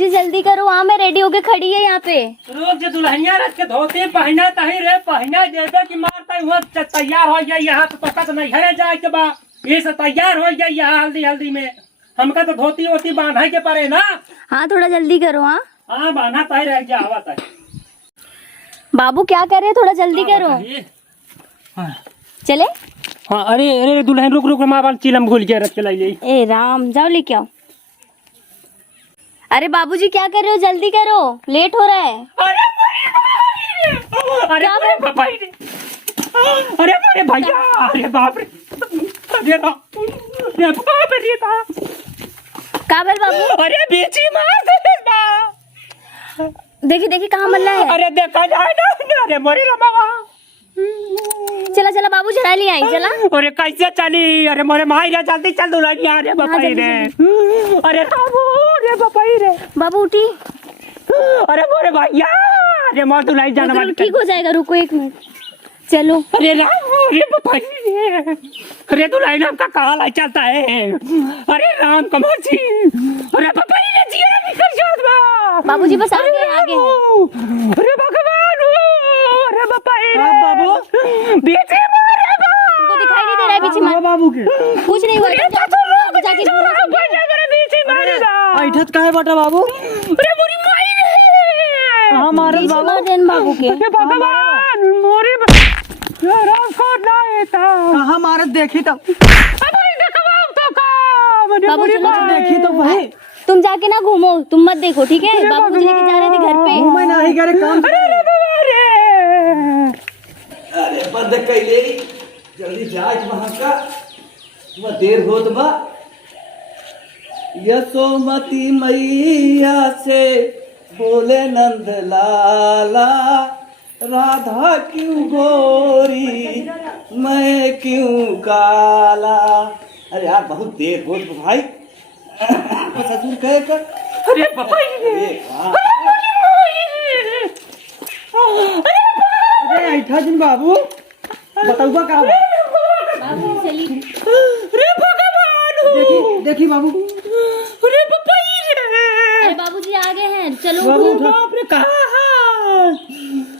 बाबूजी जल्दी करो, हाँ मैं रेडी होके खड़ी है यहाँ पे। रोज जो दुल्हनिया रख के धोती पहना तही रे पहना देवे की मारता हुआ तैयार हो गया यहाँ तो नहीं हरे जाए के बा ये से तैयार हो गया यहाँ हल्दी हल्दी में हमका तो धोती वोती बांधा के पड़े ना। हाँ थोड़ा जल्दी करो। हाँ हाँ बांधा तही रह गया हवा तही। बाबू क्या कर रहे हैं, थोड़ा जल्दी करो। हाँ चले। हाँ अरे अरे दुल्हन रुक रुक माँ चिलम भूल के रख के लाई। ए राम जाओ लेके आओ। अरे बाबूजी क्या कर रहे हो, जल्दी करो लेट हो रहा है। अरे अरे भैया अरे बाप रे अरे बाप रे काबिल बाबू अरे बीची मार दे देखिए देखिए कहाँ मल्ला है। अरे देखा जाए ना अरे मोरी रमा चला चला बाबू चढ़ा लिया आई चला। अरे कैसे चली अरे मोरे माई रे जल्दी चल दुल्हन अरे बपाई रे अरे बाबू रे बपाई रे बाबू उठी। अरे मोरे भैया अरे मोर दुल्हन जाना वाली ठीक हो जाएगा, रुको 1 मिनट। चलो। अरे राम अरे बपाई रे अरे दुल्हन आपका कहाँ लाई चलता है। अरे राम कमर जी अरे बपाई रे जी निकल जाओ बाबूजी बस आगे आगे। अरे भगवान अरे बपाई रे बाबू बीच तुमको दिखाई नहीं दे रहा है बीच में बाबू के कुछ नहीं हुआ जाके ऐठत काहे बटा बाबू अरे मोरी माई रे हमारे बाबू के भगवान मोरी राम को ना था कहां मारत देखी तो अबे देखवाओ तो का बाबू देखी तो भाई तुम जाके ना घूमो, तुम मत देखो ठीक है। बाबू जी लेके जा रहे थे घर पे। घूमे नहीं करे काम अरे अरे बंद कैले जल्दी जाए वहां का तुम देर होत बा। यशोमती मैया से बोले नंद लाला राधा क्यों गोरी मैं क्यों काला। अरे यार बहुत देर होत बा भाई ससुर कहे कर। अरे पापा अरे ऐठा जिन बाबू बताऊगा का बाबू चली। अरे भगवान देखी देखी बाबू अरे पापा अरे बाबूजी आगे हैं चलो। बाबू बाप रे कहां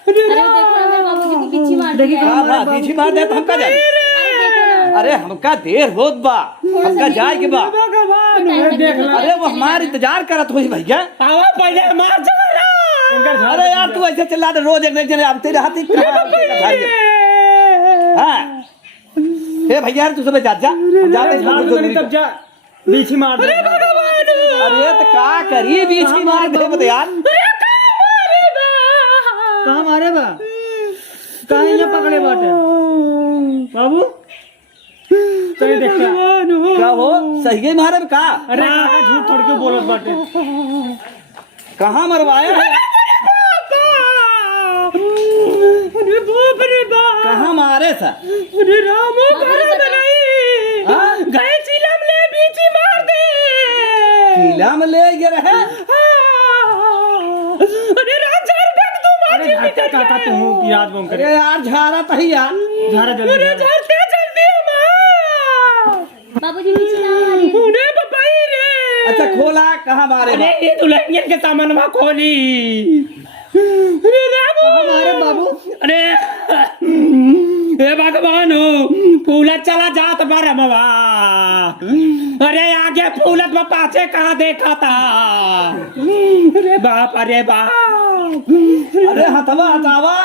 अरे देखो ना मेरे बाबूजी को बिच्छी मार दिया। का बा बीच मार दे हमका जा। अरे हमका देर होत बा हमका जाए के बा। भगवान देख ला अरे वो हमार इंतजार करत होई भैया। आवा पहले मार चला। अरे यार तू ऐसे चिल्ला दे रोज एक जने अब तेरे हाथ ही हां ए भैया तू सब जा जा तब जा बीच मार दे। अरे तो का करी बीच ही मार दे बता यार कहां मारे बा कहां ये पकड़े बाटे बाबू कहीं देख क्या हो सही है मारे का। अरे काका झूठ थोड़ के बोलत बाटे कहां मरवाया है अरे बाप रे बाप कहां मारे था। अरे रामो बारा बनाई हां गए चिलम ले बीच मार दे किला में ले गए रहे। अरे राजा देख तू मार जी काका तू याद बम करे। अरे यार झारा तही यार झारा जल्दी अरे झारते जल्दी बाबूजी नीचे ना मारिए। अरे बपाई रे अच्छा खोला कहां मारे अरे ये दुल्हनियन के सामान में खोली। अरे रामू हमारे बाबू अरे हे भगवान फूलत चला जात बारे बाबा। अरे आगे फूलत में पाछे कहाँ देखा था। अरे बाप अरे हथवा हटावा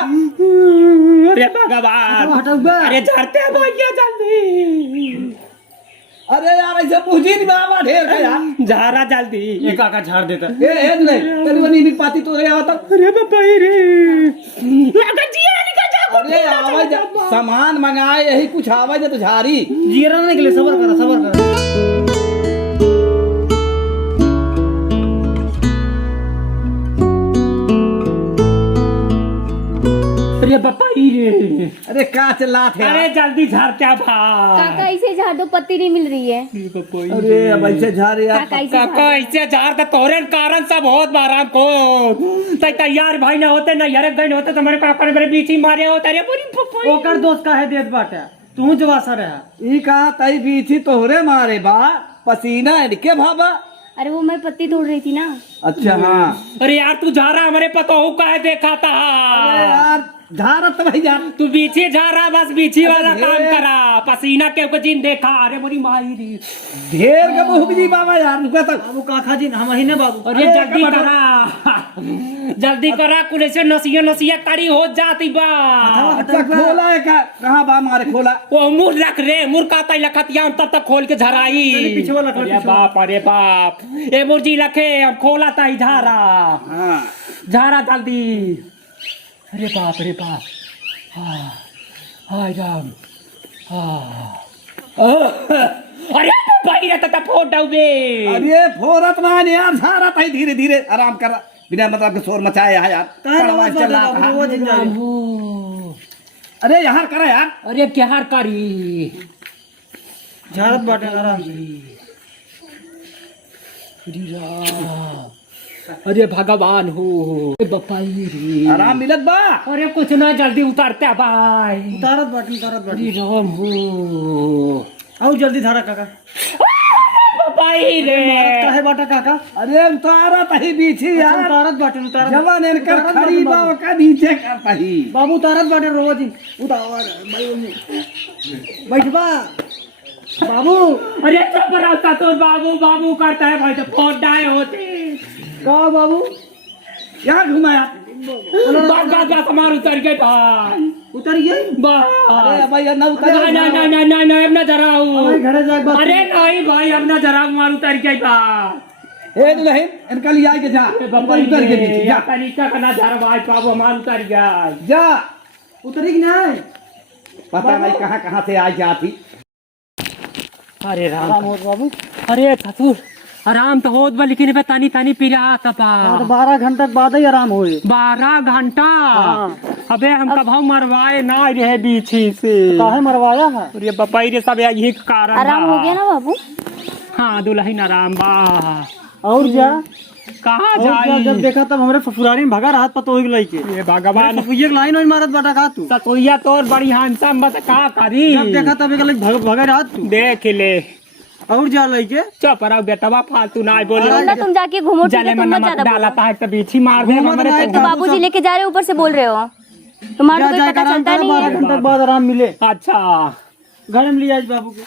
अरे भगवान अरे झरते भैया जल्दी। अरे यार ऐसे पूछी नहीं बाबा ढेर है यार झारा जल्दी एक काका झाड़ देता ए नहीं तेरी बनी भी पाती तो रे आवता। अरे बपाई रे लगा जिया निकल जा। अरे आवाज सामान मंगाए यही कुछ आवाज है तो झारी जीरा नहीं निकले सबर करा। अरे बपाई रे अरे का चिल्ला थे अरे जल्दी झाड़ क्या भा काका इसे झाड़ दो, पत्ती नहीं मिल रही है। अरे अब ऐसे झारे यार काका ऐसे झाड़ दे तोरे कारण सब होत बारा को तैयार भाई ना होते ना यार गए होते तो मेरे काका ने मेरे बीच ही मारे होते। अरे पूरी पपाई ओकर दोस्त का है देत बाटे तू जवासा रहा ई का तई बीची तोहरे मारे बा पसीना इनके भाबा अरे वो मैं पत्ती तोड़ रही थी ना। अच्छा हाँ। अरे यार तू जा रहा हमारे पतोहू का है देखा था। अरे यार झारा तो भाई यार तू बीचे जा रहा बस बीची वाला काम करा पसीना के ऊपर जिन देखा। अरे मोरी माई ढेर का मुँह जी बाबा यार रुका तक बाबू काका जी हम ही ने बाबू। अरे जल्दी करा जल्दी करा कुल से नसिया नसिया कड़ी हो जाती बा। अच्छा खोला है का कहाँ बा मारे खोला वो मुर रख रे मुर का तय लखतिया तब तक खोल के झराई। पीछे वाला रख, अरे पीछे बाप अरे बाप ए मुर्जी लखे अब खोला तय झारा हाँ झारा जल्दी। अरे बाप हाँ हाय राम अरे भाई रहता था फोड़ डाउबे। अरे फोरत मान यार झारा था धीरे धीरे आराम कर बिना मतलब के शोर मचाया है यार आवाज चल रहा था। वो दिन जा रही। अरे यार करा यार अरे क्या हार करी झाड़त बाटे आराम अरे भगवान हो बपाई रे आराम मिलत बा। अरे कुछ ना जल्दी उतारते भाई उतारत बाटे अरे राम हो आओ जल्दी धारा काका। बपाई रे काहे बाटा काका। अरे उतारत ही बीछी यार उतारत बाटे उतारत जवान इनकर खड़ी बाव का नीचे करता ही बाबू उतारत बाटे रोज उतार बैठबा बाबू। अरे चुप रहता तो बाबू बाबू करता है भाई तो फोड़ डाए होते का बाबू यार घुमाया बस हमार उतर गए भाई उतर गए। अरे भाई ना उतर नहीं अब ना जराऊ हमारे घरे जाए बस। अरे नहीं भाई अब ना जराऊ हमार उतर गए भाई ए दुल्हन इनका लिया के जा उतर के नीचे जा तरीका का ना जरा भाई बाबू हमार उतर गया जा उतरी कि नहीं पता नहीं कहाँ से आ जाती। अरे आराम राम हो बाबू। अरे ससुर आराम तो होत बा लेकिन तानी तानी पी रहा था पा 12 घंटा बाद ही आराम होए। 12 घंटा हाँ। अबे हम कभाऊ मरवाए ना रहे बीछी से काहे मरवाया है। और ये बपाई रे सब यही कारण आराम बा। हो गया ना बाबू। हाँ दुल्हन आराम बा और जा कहाँ और जा जाई जब देखा तब हमरे फुफुरारी में भगा रहा पतो ही लई के ये भगवान फुफुइये के लाइन में मारत बाटा का तू। सतोइया तोर बड़ी हांसम बस का करी जब देखा तब एक लई भगा रहा तू। देख ले और जा लई के चुप रहो बेटवा फालतू ना बोले बोला तुम जाके घूमो ठीक जले है, में तुम मत नमक ज्यादा डाला बोलो। था तो बीछी मार दे घूमत नहीं तो बाबूजी लेके जा रहे हो ऊपर से बोल रहे हो तुम्हारा तो कोई पता चलता नहीं 12 है। घंटा बाद आराम मिले। अच्छा घर में ले जाए बाबू को।